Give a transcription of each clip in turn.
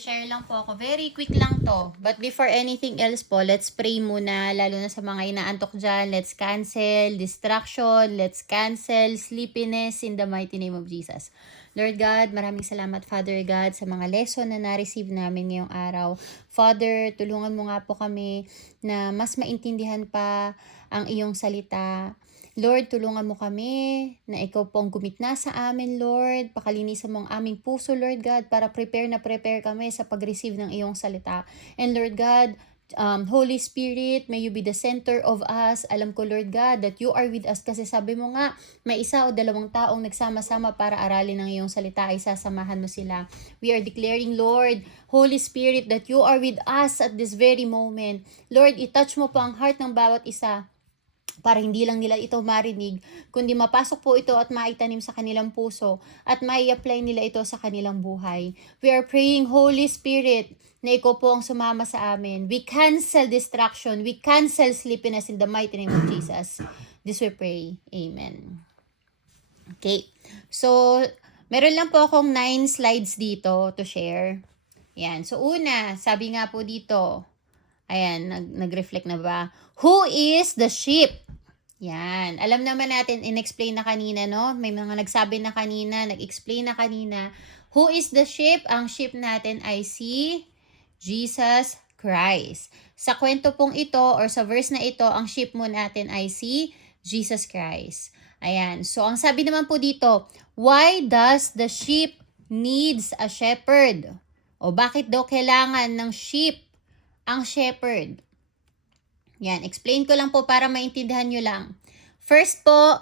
Share lang po ako. Very quick lang to. But before anything else po, let's pray muna. Lalo na sa mga inaantok dyan. Let's cancel distraction. Let's cancel sleepiness in the mighty name of Jesus. Lord God, maraming salamat, Father God, sa mga lesson na na-receive namin ngayong araw. Father, tulungan mo nga po kami na mas maintindihan pa ang iyong salita. Lord, tulungan mo kami na ikaw po ang gumitna sa amin, Lord. Pakalinisan mo ang aming puso, Lord God, para prepare kami sa pag-receive ng iyong salita. And Lord God, Holy Spirit, may you be the center of us. Alam ko, Lord God, that you are with us kasi sabi mo nga, may isa o dalawang taong nagsama-sama para aralin ng iyong salita ay sasamahan mo sila. We are declaring, Lord, Holy Spirit, that you are with us at this very moment. Lord, itouch mo po ang heart ng bawat isa para hindi lang nila ito marinig, kundi mapasok po ito at maitanim sa kanilang puso at mai-apply nila ito sa kanilang buhay. We are praying, Holy Spirit, na ikaw po ang sumama sa amin. We cancel distraction. We cancel sleepiness in the mighty name of Jesus. This we pray. Amen. Okay. So, meron lang po akong 9 slides dito to share. Yan. So, una, sabi nga po dito, ayan, nag-reflect na ba? Who is the sheep? Yan. Alam naman natin, in-explain na kanina, no? May mga nagsabi na kanina, nag-explain na kanina. Who is the sheep? Ang sheep natin ay si Jesus Christ. Sa kwento pong ito, or sa verse na ito, ang sheep mo natin ay si Jesus Christ. Ayan. So, ang sabi naman po dito, why does the sheep needs a shepherd? O bakit daw kailangan ng sheep ang shepherd? Yan, explain ko lang po para maintindihan nyo lang. First po,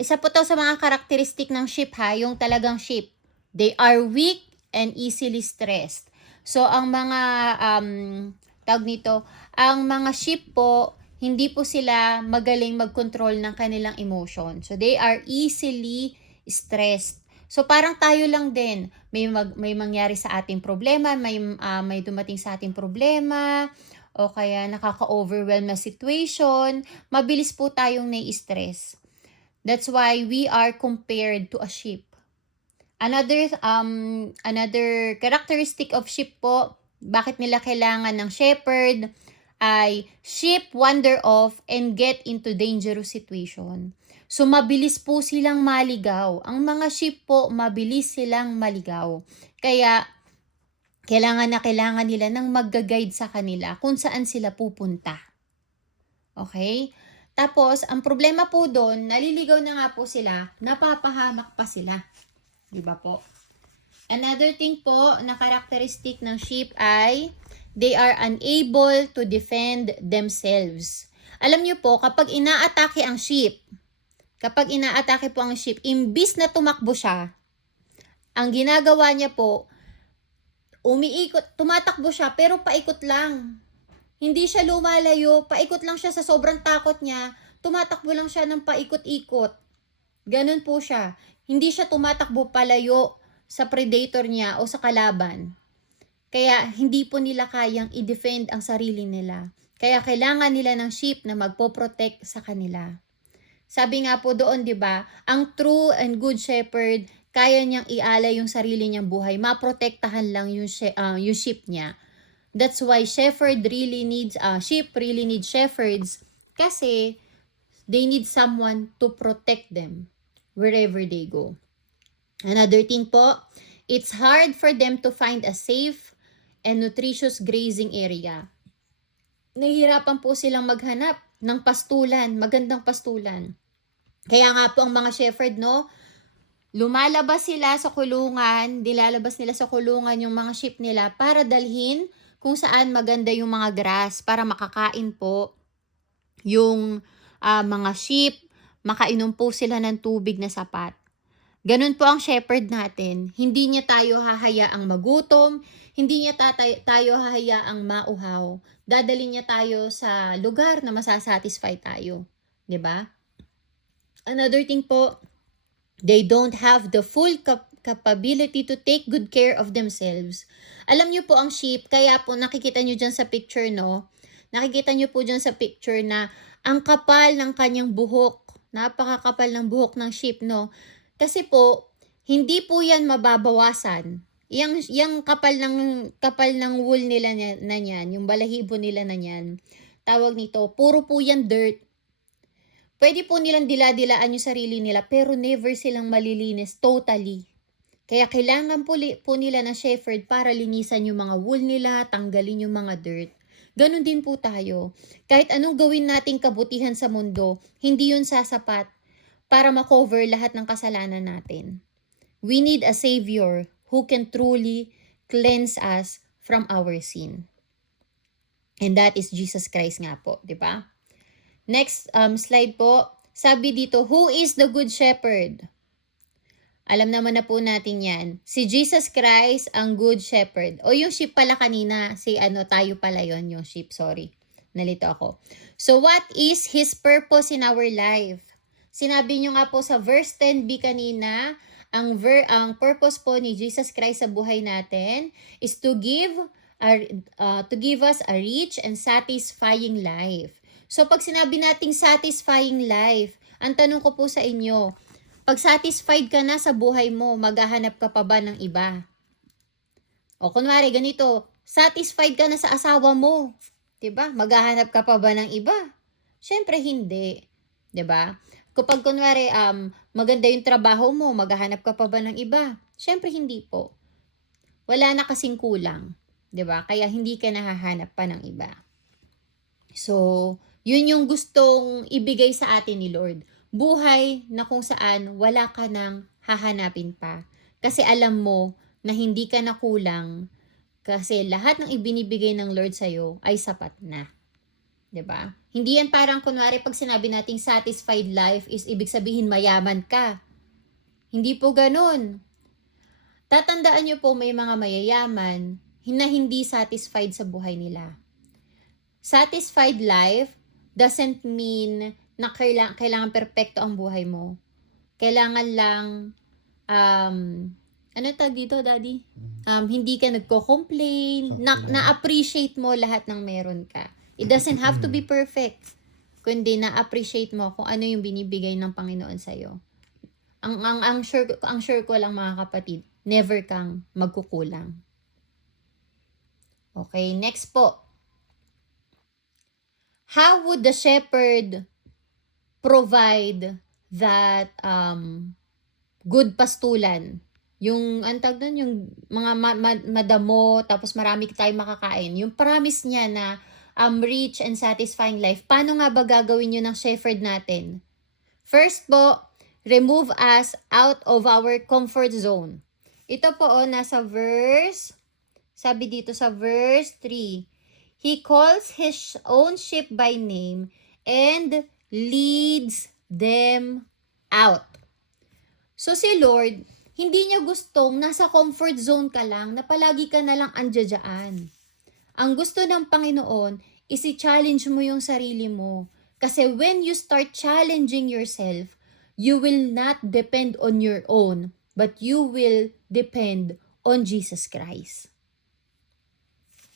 isa po to sa mga karakteristik ng sheep ha, yung talagang sheep. They are weak and easily stressed. So, ang mga, tawag nito, ang mga sheep po, hindi po sila magaling mag-control ng kanilang emotion. So, they are easily stressed. So, parang tayo lang din, may mangyari sa ating problema, may dumating sa ating problema, o kaya nakaka-overwhelm na situation, mabilis po tayong nai-stress. That's why we are compared to a sheep. Another characteristic of sheep po, bakit nila kailangan ng shepherd, ay sheep wander off and get into dangerous situation. So, mabilis po silang maligaw. Ang mga sheep po, mabilis silang maligaw. Kaya, kailangan nila ng mag-guide sa kanila kung saan sila pupunta. Okay? Tapos, ang problema po doon, naliligaw na nga po sila, napapahamak pa sila. Diba po? Another thing po na characteristic ng sheep ay they are unable to defend themselves. Alam niyo po, kapag inaatake po ang sheep, imbis na tumakbo siya, ang ginagawa niya po, tumatakbo siya pero paikot lang. Hindi siya lumalayo, paikot lang siya sa sobrang takot niya, tumatakbo lang siya ng paikot-ikot. Ganun po siya. Hindi siya tumatakbo palayo sa predator niya o sa kalaban. Kaya hindi po nila kayang i-defend ang sarili nila. Kaya kailangan nila ng sheep na magpo-protect sa kanila. Sabi nga po doon, 'di ba? Ang true and good shepherd, kaya niyang ialay yung sarili niyang buhay, maprotektahan lang yung sheep niya. That's why sheep really needs shepherds kasi they need someone to protect them wherever they go. Another thing po, it's hard for them to find a safe and nutritious grazing area. Nahihirapan po silang maghanap ng pastulan, magandang pastulan. Kaya nga po ang mga shepherd, no, lumalabas sila sa kulungan, dilalabas nila sa kulungan yung mga sheep nila para dalhin kung saan maganda yung mga grass para makakain po yung mga sheep, makainom po sila ng tubig na sapat. Ganun po ang shepherd natin. Hindi niya tayo hahayaang magutom, hindi niya tayo hahayaang mauhaw. Dadalhin niya tayo sa lugar na masasatisfy tayo. 'Di ba? Another thing po, they don't have the full capability to take good care of themselves. Alam niyo po ang sheep, kaya po nakikita niyo dyan sa picture, no? Nakikita niyo po dyan sa picture na ang kapal ng kanyang buhok. Napakakapal ng buhok ng sheep, no? Kasi po, hindi po yan mababawasan. Yang kapal ng wool nila na niyan, yung balahibo nila na niyan, tawag nito, puro po yan dirt. Pwede po nilang dila-dilaan yung sarili nila, pero never silang malilinis totally. Kaya kailangan po nila ng shepherd para linisan yung mga wool nila, tanggalin yung mga dirt. Ganon din po tayo. Kahit anong gawin nating kabutihan sa mundo, hindi yun sasapat para makover lahat ng kasalanan natin. We need a Savior who can truly cleanse us from our sin. And that is Jesus Christ nga po, di ba? Next slide po. Sabi dito, who is the good shepherd? Alam naman na po natin yan. Si Jesus Christ ang good shepherd. O yung sheep pala kanina, tayo pala yon yung sheep, sorry. Nalito ako. So what is His purpose in our life? Sinabi nyo nga po sa verse 10b kanina, ang purpose po ni Jesus Christ sa buhay natin is to give us a rich and satisfying life. So pag sinabi nating satisfying life, ang tanong ko po sa inyo, pag satisfied ka na sa buhay mo, maghahanap ka pa ba ng iba? O kunwari ganito, satisfied ka na sa asawa mo, 'di ba? Maghahanap ka pa ba ng iba? Syempre hindi, 'di ba? Kapag kunwari maganda yung trabaho mo, maghahanap ka pa ba ng iba? Syempre hindi po. Wala na kasing kulang, 'di ba? Kaya hindi ka nahahanap pa ng iba. So, yun yung gustong ibigay sa atin ni Lord. Buhay na kung saan wala ka nang hahanapin pa. Kasi alam mo na hindi ka na kulang kasi lahat ng ibinibigay ng Lord sa'yo ay sapat na. 'Di ba? Hindi yan parang kunwari pag sinabi nating satisfied life is ibig sabihin mayaman ka. Hindi po ganun. Tatandaan nyo po may mga mayayaman na hindi satisfied sa buhay nila. Satisfied life doesn't mean na kailangan perfecto ang buhay mo. Kailangan lang, ano tawag dito, Daddy? Hindi ka nagko-complain, na-appreciate mo lahat ng meron ka. It doesn't have to be perfect, kundi na-appreciate mo kung ano yung binibigay ng Panginoon sa'yo. Ang sure ko lang mga kapatid, never kang magkukulang. Okay, next po. How would the shepherd provide that good pastulan? Yung antag doon, yung mga madamo, tapos marami tayong makakain. Yung promise niya na rich and satisfying life. Paano nga ba gagawin yun ng shepherd natin? First po, remove us out of our comfort zone. Ito po nasa verse, sabi dito sa verse 3. He calls His own sheep by name and leads them out. So si Lord, hindi niya gustong nasa comfort zone ka lang, na palagi ka na lang andyan. Ang gusto ng Panginoon is i-challenge mo yung sarili mo. Kasi when you start challenging yourself, you will not depend on your own, but you will depend on Jesus Christ.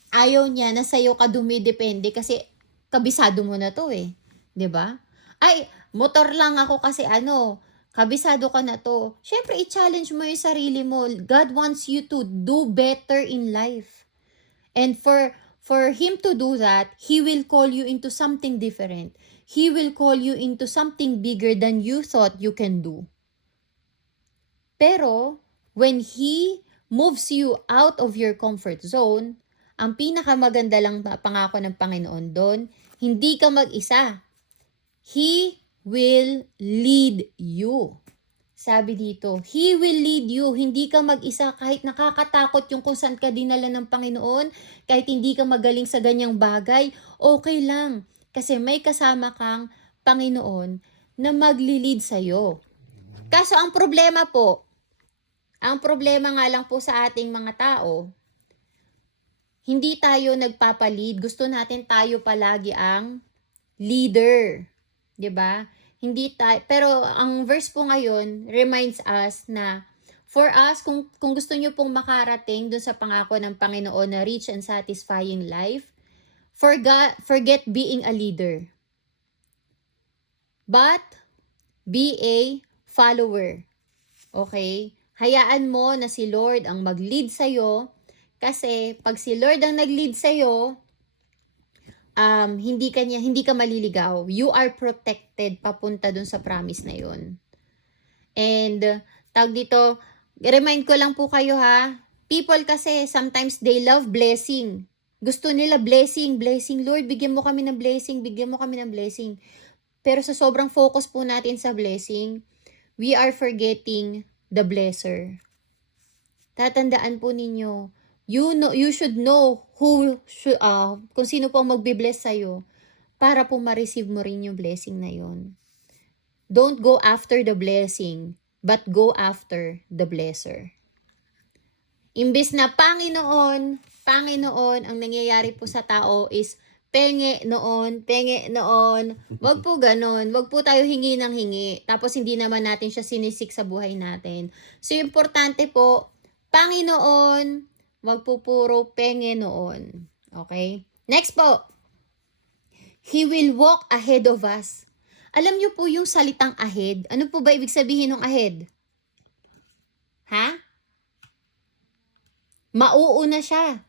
Ayaw niya na sa'yo ka dumidepende kasi kabisado mo na to eh. 'Di ba? Ay, motor lang ako kasi kabisado ka na to. Siyempre, i-challenge mo yung sarili mo. God wants you to do better in life. And for Him to do that, He will call you into something different. He will call you into something bigger than you thought you can do. Pero, when He moves you out of your comfort zone, ang pinakamaganda lang pangako ng Panginoon doon, hindi ka mag-isa. He will lead you. Sabi dito, He will lead you. Hindi ka mag-isa kahit nakakatakot yung kung saan ka dinala ng Panginoon, kahit hindi ka magaling sa ganyang bagay, okay lang. Kasi may kasama kang Panginoon na magli-lead sa'yo. Kaso ang problema nga lang po sa ating mga tao, hindi tayo nagpapalead. Gusto natin tayo palagi ang leader. 'Di ba? Pero ang verse po ngayon reminds us na for us, kung gusto niyo pong makarating dun sa pangako ng Panginoon na rich and satisfying life, forget being a leader. But be a follower. Okay? Hayaan mo na si Lord ang mag-lead sa'yo. Kasi pag si Lord ang nag-lead sa'yo, hindi ka maliligaw. You are protected papunta dun sa promise na yun. And, tawag dito, remind ko lang po kayo ha, people kasi sometimes they love blessing. Gusto nila blessing. Lord, bigyan mo kami ng blessing, bigyan mo kami ng blessing. Pero sa sobrang focus po natin sa blessing, we are forgetting the blesser. Tatandaan po ninyo, you should know kung sino po ang magbe-bless sa'yo para po ma-receive mo rin yung blessing na yon. Don't go after the blessing, but go after the blesser. Imbis na Panginoon, ang nangyayari po sa tao is penge noon. Wag po ganon. Wag po tayo hingi ng hingi. Tapos hindi naman natin siya sinisik sa buhay natin. So, importante po, Panginoon, wag po puro penge noon. Okay? Next po. He will walk ahead of us. Alam niyo po yung salitang ahead? Ano po ba ibig sabihin ng ahead? Ha? Mauuna siya.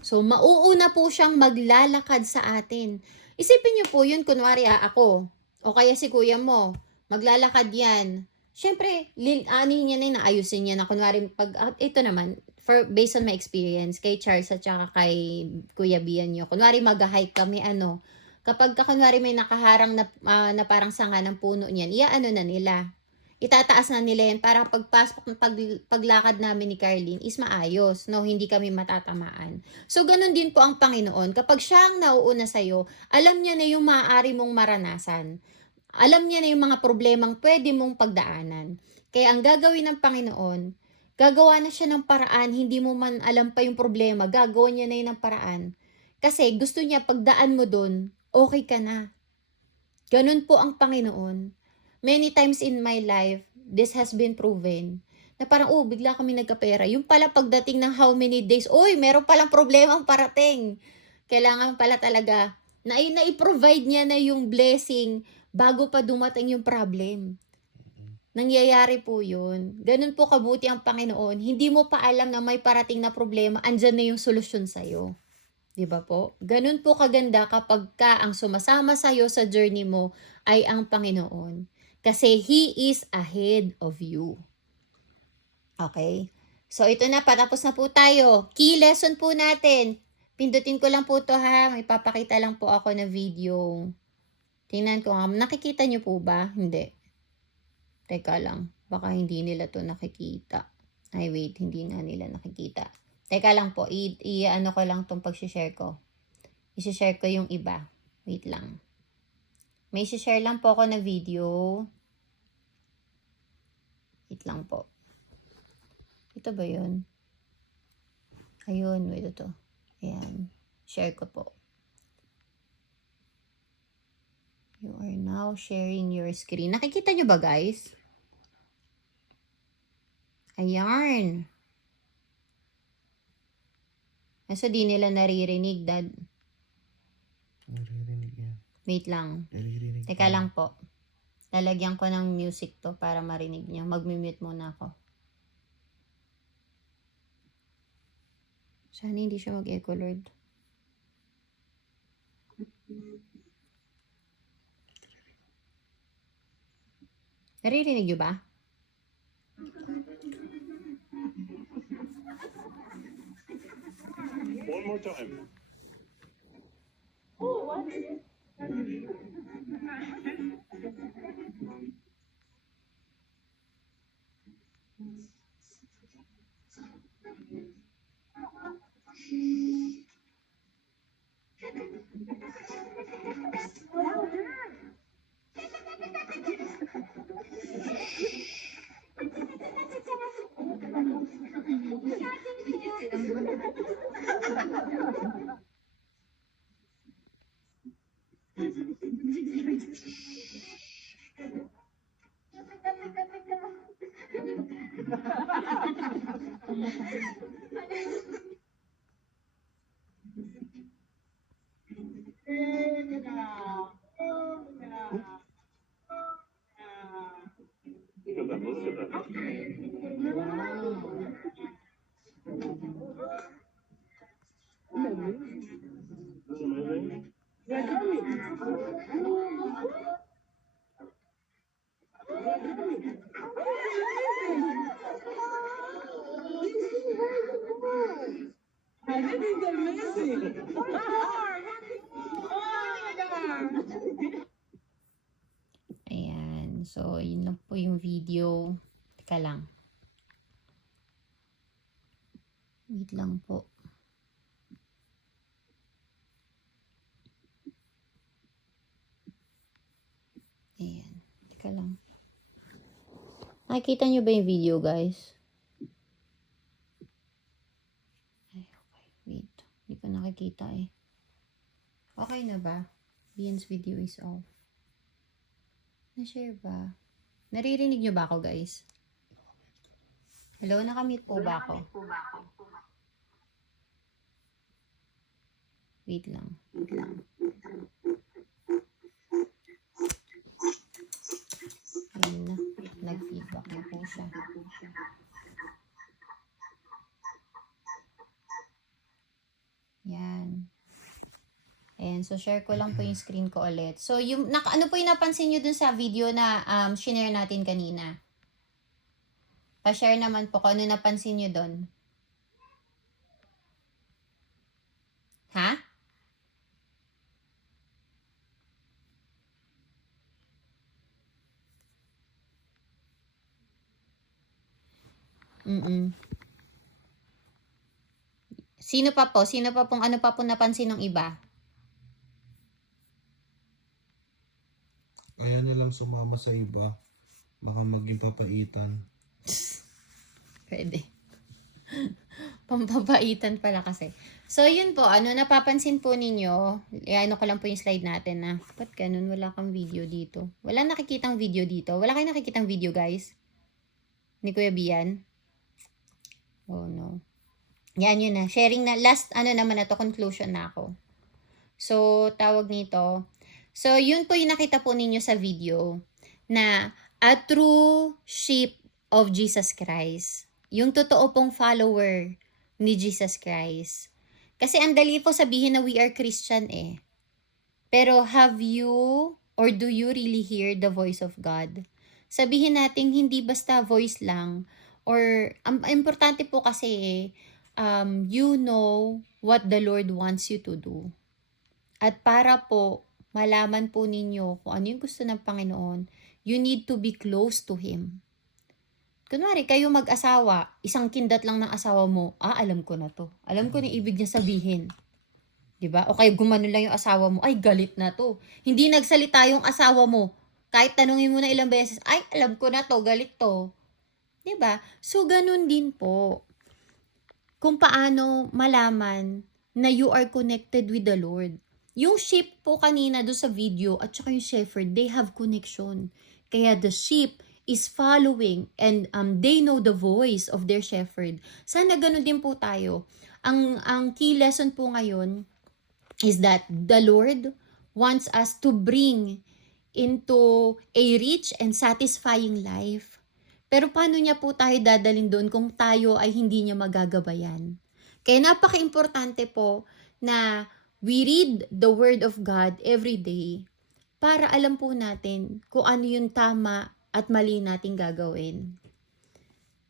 So, mauuna po siyang maglalakad sa atin. Isipin niyo po yun, kunwari ako, o kaya si kuya mo, maglalakad yan. Siyempre, niya na yun, naayusin niya na. Kunwari, ito naman, based on my experience, kay Charles at saka kay Kuya Bian nyo, kunwari mag-hike kami, kapag kunwari may nakaharang na parang sanga ng puno niyan, na nila. Itataas na nila yan para paglakad namin ni Carlene is maayos, no? Hindi kami matatamaan. So, ganun din po ang Panginoon. Kapag siya ang nauuna sa'yo, alam niya na yung maaari mong maranasan. Alam niya na yung mga problemang pwede mong pagdaanan. Kaya ang gagawin ng Panginoon, gagawa na siya ng paraan, hindi mo man alam pa yung problema, gagawa niya na yun ng paraan. Kasi gusto niya pagdaan mo dun, okay ka na. Ganun po ang Panginoon. Many times in my life, this has been proven, na parang, bigla kami nagkapera. Yung pala pagdating ng how many days, meron palang problema ang parating. Kailangan pala talaga, na-provide niya na yung blessing bago pa dumating yung problem. Nangyayari po yun. Ganun po kabuti ang Panginoon. Hindi mo pa alam na may parating na problema, andyan na yung solusyon sa'yo. Diba po? Ganun po kaganda kapag ang sumasama sa'yo sa journey mo ay ang Panginoon. Kasi He is ahead of you. Okay? So, ito na, patapos na po tayo. Key lesson po natin. Pindutin ko lang po to ha. May papakita lang po ako na video. Tingnan ko nga. Nakikita nyo po ba? Hindi. Teka lang. Baka hindi nila to nakikita. Ay, wait. Hindi nga nila nakikita. Teka lang po. Ano ko lang tong pag-share ko. I-share ko yung iba. Wait lang. May share lang po ako na video. Wait lang po. Ito ba yun? Ayun, wait ito. Ayan. Share ko po. You are now sharing your screen. Nakikita nyo ba, guys? Ayan. So, di nila naririnig, Dad. Naririnig yan. Wait lang. Naririnig. Teka lang po. Lalagyan ko ng music to para marinig nyo. Mag-mute muna ako. Sana hindi siya mag-echo, Lord. Naririnig nyo ba? One more time. Oh, what? Look at that. Look at that. Ayan. So, yun lang po yung video. Teka lang. Wait lang po. Ayan. Teka lang. Nakikita nyo ba yung video, guys? Ay, okay. Wait. Hindi ko nakikita eh. Okay na ba? Bian's video is off. Na-share ba? Naririnig nyo ba ako, guys? Hello? Nakamute po ba ako? Wait lang. Ayun na. Nag-feedback na po siya. Yan. Ayan. So, share ko lang po yung screen ko ulit. So, yung, ano po yung napansin nyo dun sa video na shinare natin kanina? Pa-share naman po kung ano napansin nyo dun. Ha? Sino pa po? Sino pa pong ano pa po napansin ng iba? Kaya na lang sumama sa iba. Baka maging papaitan. Pwede. Pampabaitan pala kasi. So, yun po. Ano napapansin po ninyo? Ano ko lang po yung slide natin na. Ba't ganun? Wala kang video dito. Wala nakikitang video dito. Wala kayo nakikitang video, guys? Ni Kuya Bian? Oh, no. Yan, yun na. Sharing na. Last, ano naman na to, conclusion na ako. So, tawag nito. So, yun po yung nakita po ninyo sa video na a true sheep of Jesus Christ. Yung totoo pong follower ni Jesus Christ. Kasi ang dali po sabihin na we are Christian eh. Pero have you or do you really hear the voice of God? Sabihin natin hindi basta voice lang or importante po kasi you know what the Lord wants you to do. At para po malaman po ninyo kung ano yung gusto ng Panginoon, you need to be close to Him. Kunwari, kayo mag-asawa, isang kindat lang ng asawa mo, alam ko na to. Alam ko na ibig niya sabihin. 'Di ba? O kaya gumano lang yung asawa mo, ay galit na to. Hindi nagsalita yung asawa mo. Kahit tanungin mo na ilang beses, ay alam ko na to, galit to. 'Di ba? So ganun din po. Kung paano malaman na you are connected with the Lord. Yung sheep po kanina do sa video at saka yung shepherd, they have connection. Kaya the sheep is following and they know the voice of their shepherd. Sana ganun din po tayo. Ang key lesson po ngayon is that the Lord wants us to bring into a rich and satisfying life. Pero paano niya po tayo dadalhin doon kung tayo ay hindi niya magagabayan? Kaya napaka-importante po na we read the Word of God every day para alam po natin kung ano yung tama at mali nating gagawin.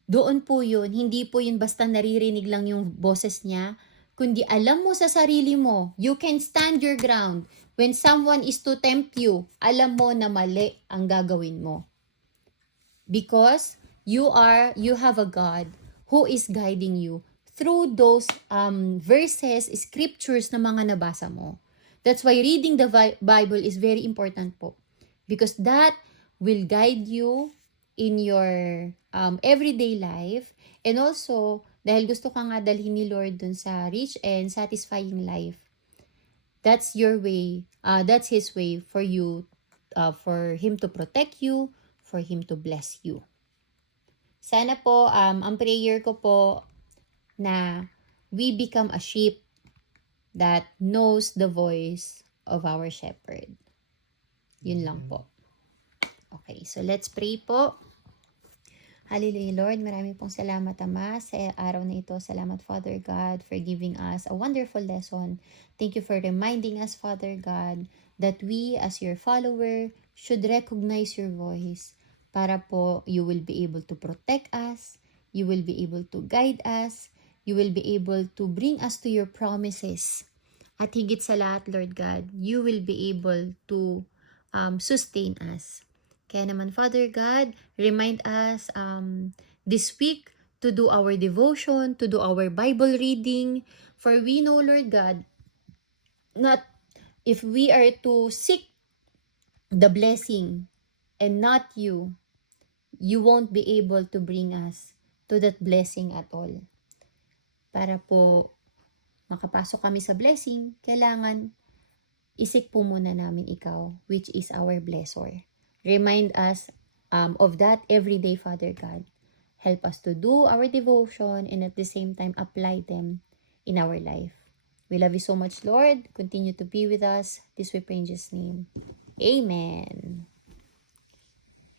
Doon po yun, hindi po yun basta naririnig lang yung boses niya, kundi alam mo sa sarili mo, you can stand your ground. When someone is to tempt you, alam mo na mali ang gagawin mo. Because you have a God who is guiding you through those verses, scriptures na mga nabasa mo. That's why reading the Bible is very important po. Because that will guide you in your everyday life. And also, dahil gusto ka nga dalhin ni Lord dun sa rich and satisfying life, that's your way, that's His way for you, for Him to protect you, for Him to bless you. Sana po, ang prayer ko po na we become a sheep that knows the voice of our shepherd. Yun lang po. Okay, so let's pray po. Hallelujah, Lord. Maraming pong salamat, Ama, sa araw na ito. Salamat, Father God, for giving us a wonderful lesson. Thank you for reminding us, Father God, that we, as your follower, should recognize your voice para po you will be able to protect us, you will be able to guide us, you will be able to bring us to your promises. At higit sa lahat, Lord God, you will be able to sustain us. Kaya naman, Father God, remind us this week to do our devotion, to do our Bible reading. For we know, Lord God, not if we are to seek the blessing and not you, you won't be able to bring us to that blessing at all. Para po makapasok kami sa blessing, kailangan isik po muna namin ikaw, which is our blessor. Remind us of that every day, Father God. Help us to do our devotion and at the same time apply them in our life. We love you so much, Lord. Continue to be with us. This we pray in Jesus' name. Amen.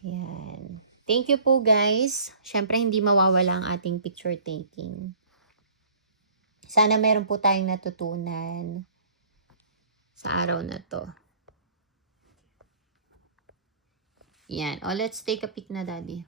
Yan. Thank you po, guys. Siyempre, hindi mawawala ang ating picture taking. Sana meron po tayong natutunan sa araw na to. Yan. O, let's take a pic na, Daddy.